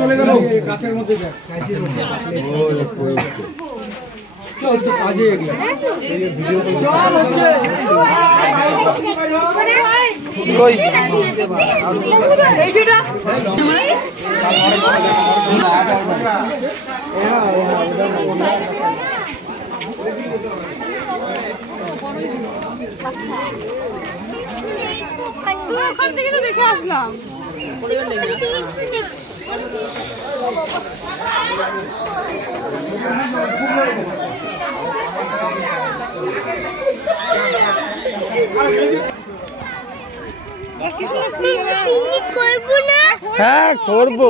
চলে গেল গাছের মধ্যে কাজে ওখান থেকে তো দেখে আসলাম। হ্যাঁ করবো।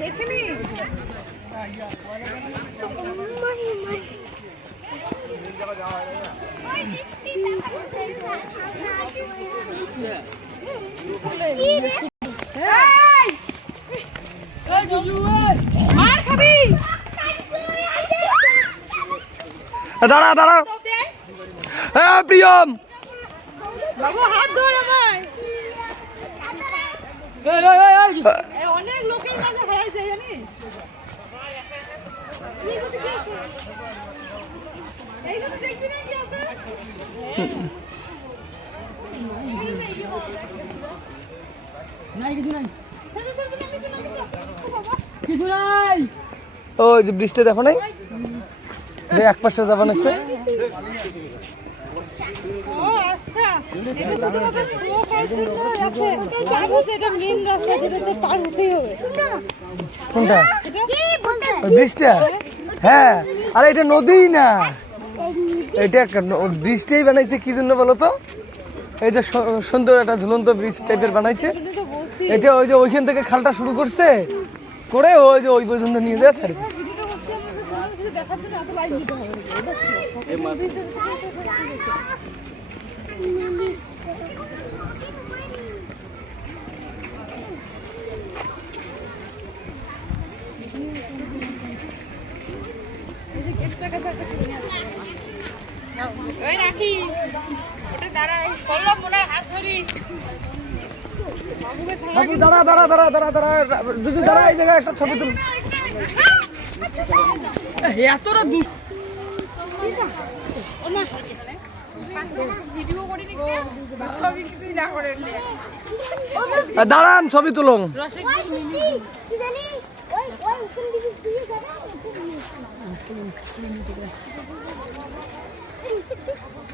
দেখিনি মার খাবি। দাঁড়া দাঁড়া হ্যাঁ প্রিয়ম বাবু হাত ধর আমায়। অনেক লোকের মাঝে হারাইছে জানিস। এইগুলো দেখবি না কি আছে? ওই যে বৃষ্টি দেখো নাই যে এক পাশে যাবান আছে। ও আচ্ছা, এটা মেইন রাস্তা, যেটাতে পার হতেই হবে। কোনটা? ওই বৃষ্টিটা? হ্যাঁ, আরে এটা নদী না, এটা বৃষ্টি বানাইছে কি জন্য বলো তো? এই যে সুন্দর একটা ঝুলন্ত ব্রিজ টাইপের বানাইছে, এটা ওই যে ওইখান থেকে খালটা শুরু করছে করে ওই যে ওই পর্যন্ত নিয়ে যায় ছাড়বে। রাখি দাঁড়া, মনে হাত ধরিস। দাঁড়া দাঁড়া দাঁড়া দাঁড়া দাঁড়া দুজু দাঁড়া, এই জায়গায় একটা ছবি তুল। এতটা দাঁড়ান ছবি তুলুন।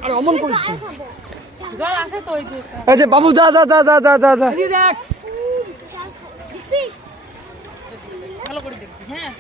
আরে অমন করিস না, জল আছে তো। এই যে বাবু যা যা যা যা যা যা যা দেখ ভালো করে দেখবি। হ্যাঁ